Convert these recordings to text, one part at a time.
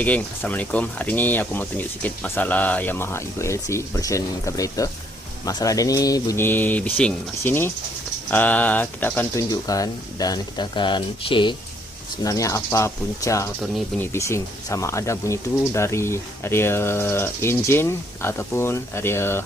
Oke geng, assalamualaikum. Hari ini aku mau tunjuk sedikit masalah Yamaha Evo LC version carburetor. Masalah dia ni bunyi bising. Di sini kita akan tunjukkan dan kita akan share sebenarnya apa punca motor ni bunyi bising. Sama ada bunyi tu dari area engine ataupun area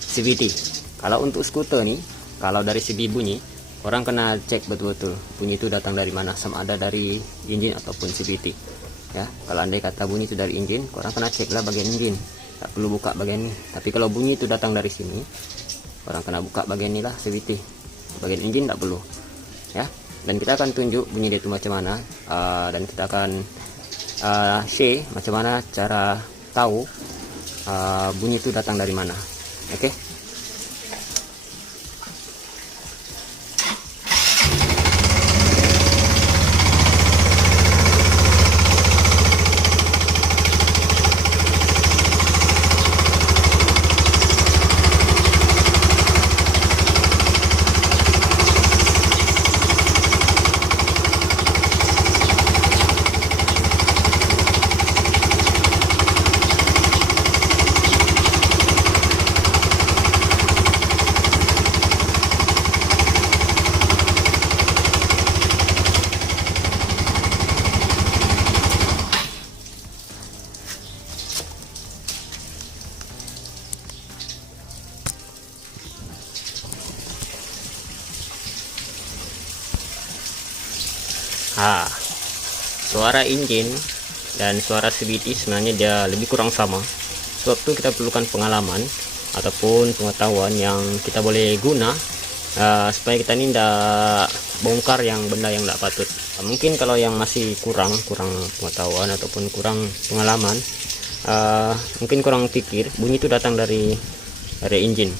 CVT. Kalau untuk skuter ni, kalau dari segi bunyi, orang kena cek betul-betul bunyi itu datang dari mana, sama ada dari engine ataupun CVT. Ya, kalau andai kata bunyi itu dari engine, orang kena cek lah bagian engine, tak perlu buka bagian ini. Tapi kalau bunyi itu datang dari sini, orang kena buka bagian ini lah, CVT. Bagian engine tak perlu, ya. Dan kita akan tunjuk bunyi dia itu macam mana, dan kita akan share macam mana cara tahu bunyi itu datang dari mana. Oke. Suara engine dan suara CVT sebenarnya dia lebih kurang sama. Sebab itu kita perlukan pengalaman ataupun pengetahuan yang kita boleh guna supaya kita ini tidak bongkar yang benda yang tidak patut. Mungkin kalau yang masih kurang pengetahuan ataupun kurang pengalaman, mungkin kurang pikir bunyi itu datang dari engine,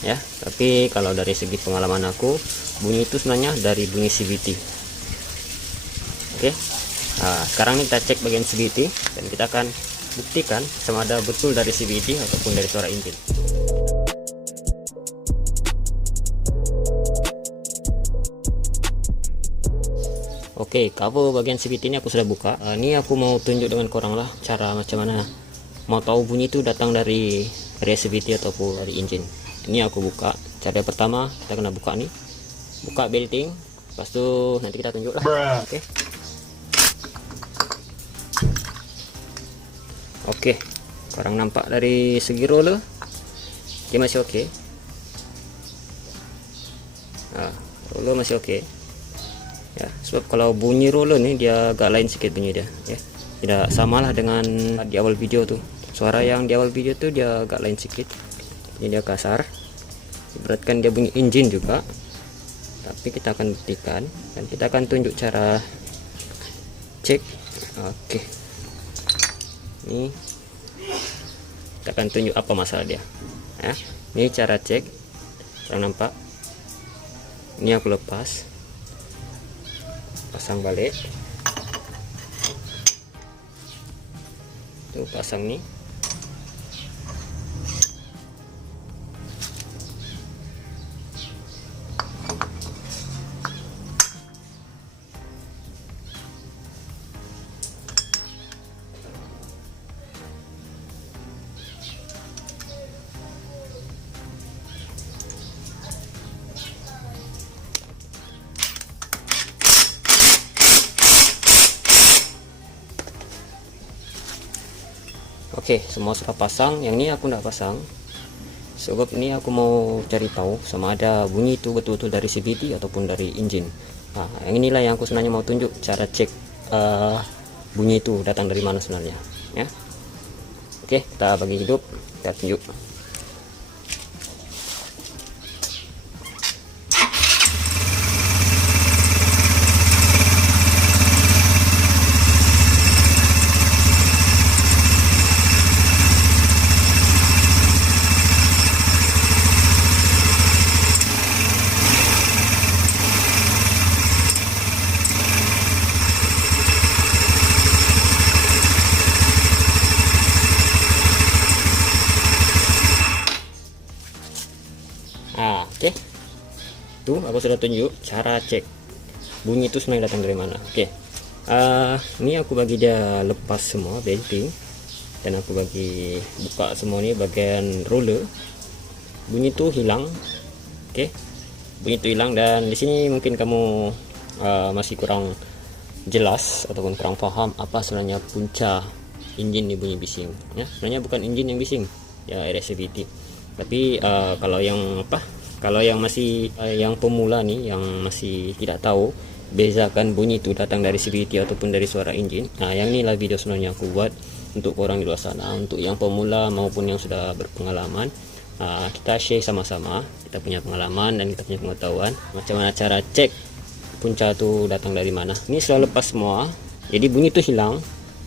ya. Tapi kalau dari segi pengalaman aku, bunyi itu sebenarnya dari bunyi CVT. Oke. Sekarang ini kita cek bagian CVT dan kita akan buktikan sama ada betul dari CVT ataupun dari suara engine. Oke, cover bagian CVT ini aku sudah buka. Ini aku mau tunjuk dengan korang lah cara macam mana mau tahu bunyi itu datang dari area CVT ataupun dari engine. Ini aku buka. Cara pertama kita kena buka nih, buka belting, lepas tu nanti kita tunjuk lah. Oke. Oke, korang nampak dari segi roller dia masih oke. Roller masih oke, ya. Sebab kalau bunyi roller nih dia agak lain sedikit bunyi dia, ya. Tidak samalah dengan di awal video tuh. Suara yang di awal video tuh dia agak lain sedikit, ini dia kasar. Ibaratkan dia bunyi engine juga. Tapi kita akan buktikan dan kita akan tunjuk cara cek. Oke. Ini kita akan tunjuk apa masalah dia, ya. Ini cara cek, kurang nampak. Ini aku lepas, pasang balik, tuh pasang nih. Oke, semua sudah pasang. Yang ini aku tidak pasang sebab ini aku mau cari tahu sama ada bunyi itu betul-betul dari CVT ataupun dari engine. Yang inilah yang aku sebenarnya mau tunjuk cara cek bunyi itu datang dari mana sebenarnya, ya. Oke, kita bagi hidup, kita tunjuk. Oke. Tuh aku sudah tunjuk cara cek bunyi itu sebenarnya datang dari mana. Oke. Ini aku bagi dia lepas semua venting, dan aku bagi buka semua ni bagian roller. Bunyi tu hilang. Okey, bunyi tu hilang. Dan di sini mungkin kamu masih kurang jelas ataupun kurang faham apa sebenarnya punca enjin ni bunyi bising ya. Sebenarnya bukan enjin yang bising ya, RSVT. Tapi kalau yang masih yang pemula ni, yang masih tidak tahu bezakan bunyi itu datang dari CVT ataupun dari suara enjin. Nah, yang inilah video sebenarnya aku buat untuk orang di luar sana, untuk yang pemula maupun yang sudah berpengalaman. Kita share sama-sama kita punya pengalaman dan kita punya pengetahuan macam mana cara cek punca itu datang dari mana. Ini sudah lepas semua, jadi bunyi itu hilang,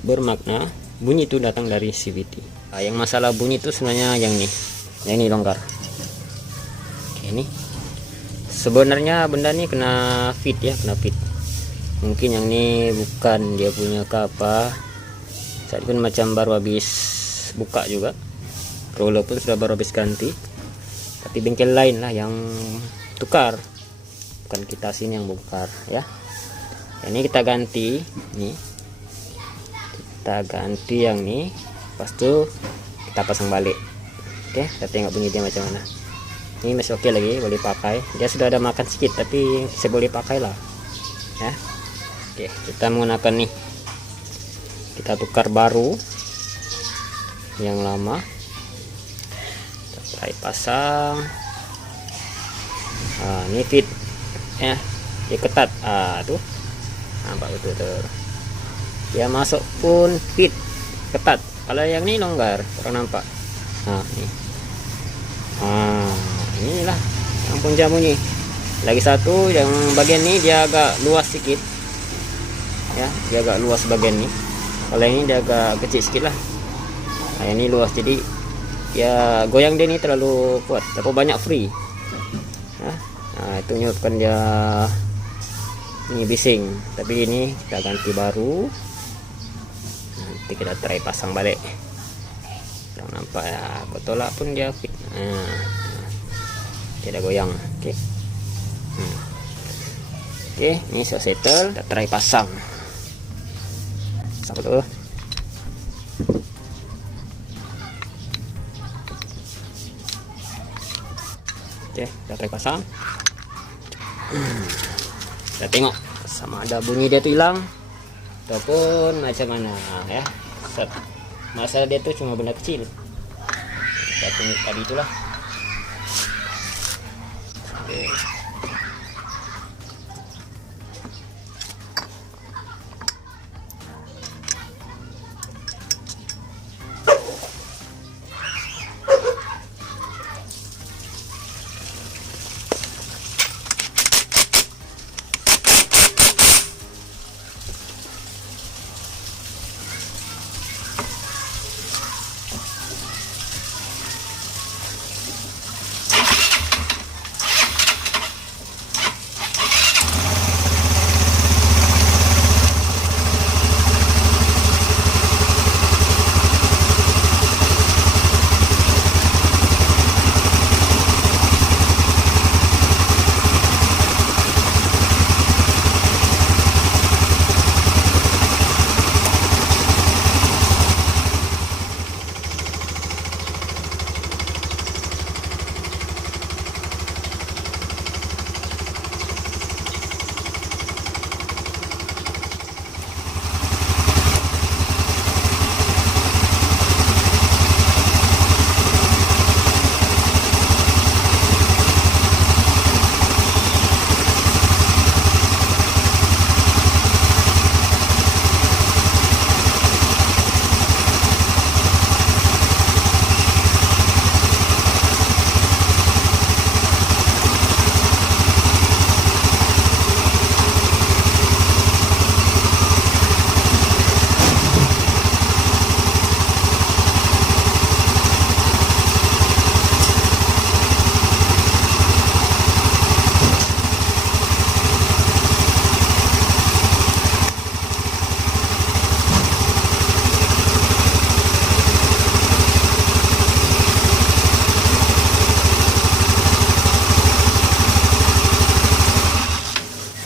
bermakna bunyi itu datang dari CVT. Yang masalah bunyi itu sebenarnya yang ini longgar. Oke, ini sebenarnya benda ni kena fit ya, kena fit. Mungkin yang ni bukan dia punya ke apa, saya pun macam baru habis buka juga, roller pun sudah baru habis ganti, tapi bengkel lain lah yang tukar, bukan kita sini yang bongkar ya. Yang ini kita ganti, nih kita ganti yang ni, lepas tu kita pasang balik. Oke, kita tengok bunyi dia macam mana. Ini masih oke lagi, boleh pakai. Dia sudah ada makan sedikit tapi saya boleh pakai lah ya. Oke, kita menggunakan nih, kita tukar baru yang lama, kita try pasang. Ini fit ya, dia ketat. Tuh nampak betul tuh, dia masuk pun fit, ketat. Kalau yang ini longgar, kurang nampak. Inilah yang punca bunyi. Lagi satu yang bagian ini dia agak luas sedikit ya, dia agak luas bagian ini. Kalau ini dia agak kecil sedikit lah. Ini luas, jadi ya goyang dia ini terlalu kuat, terlalu banyak free ya. Itu menyebabkan dia ini bising. Tapi ini kita ganti baru, nanti kita try pasang balik. Yang nampak ya, aku tolak pun dia fit. Tidak goyang. Oke. Oke, ini sudah settle. Kita try pasang. Pasang dulu. Oke, kita try pasang. Kita tengok sama ada bunyi dia tu hilang ataupun macam mana ya. Masalah dia tu cuma benda kecil. Kita tunggu tadi itulah. Oke.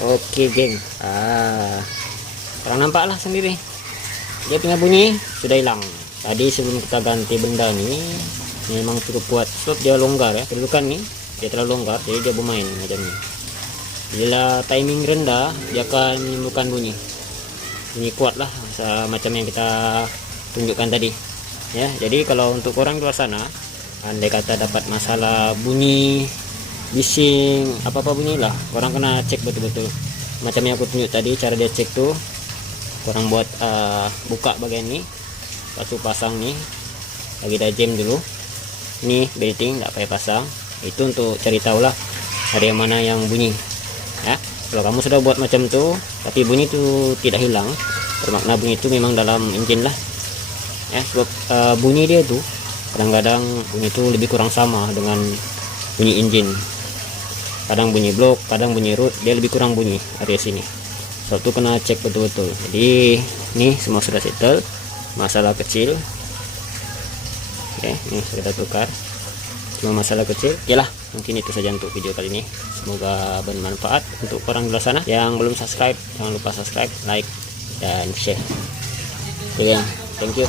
Oke geng, Kurang nampak lah sendiri, dia punya bunyi sudah hilang. Tadi sebelum kita ganti benda ini memang cukup kuat sebab dia longgar ya, kedudukan nih dia terlalu longgar, jadi dia bermain macam ini. Bila timing rendah dia akan menimbulkan bunyi kuat lah, macam yang kita tunjukkan tadi ya. Jadi kalau untuk orang di luar sana, andai kata dapat masalah bunyi, bising, apa-apa bunyi lah, orang kena cek betul-betul macam yang aku tunjuk tadi. Cara dia cek tuh, orang buat buka bagian ini, lepas tu pasang nih, lagi dah jam dulu ini belting, tak payah pasang. Itu untuk cari tahu lah ada yang mana yang bunyi ya. Kalau kamu sudah buat macam tu tapi bunyi tu tidak hilang, bermakna bunyi itu memang dalam engine lah ya. Sebab bunyi dia tu kadang-kadang bunyi itu lebih kurang sama dengan bunyi engine. Kadang bunyi blok, kadang bunyi root, dia lebih kurang bunyi area sini. Sebab itu kena cek betul-betul. Jadi ini semua sudah settle, masalah kecil. Oke, ini sudah tukar, cuma masalah kecil. Yalah, mungkin itu saja untuk video kali ini. Semoga bermanfaat untuk orang di luar sana. Yang belum subscribe, jangan lupa subscribe, like, dan share. Oke, thank you.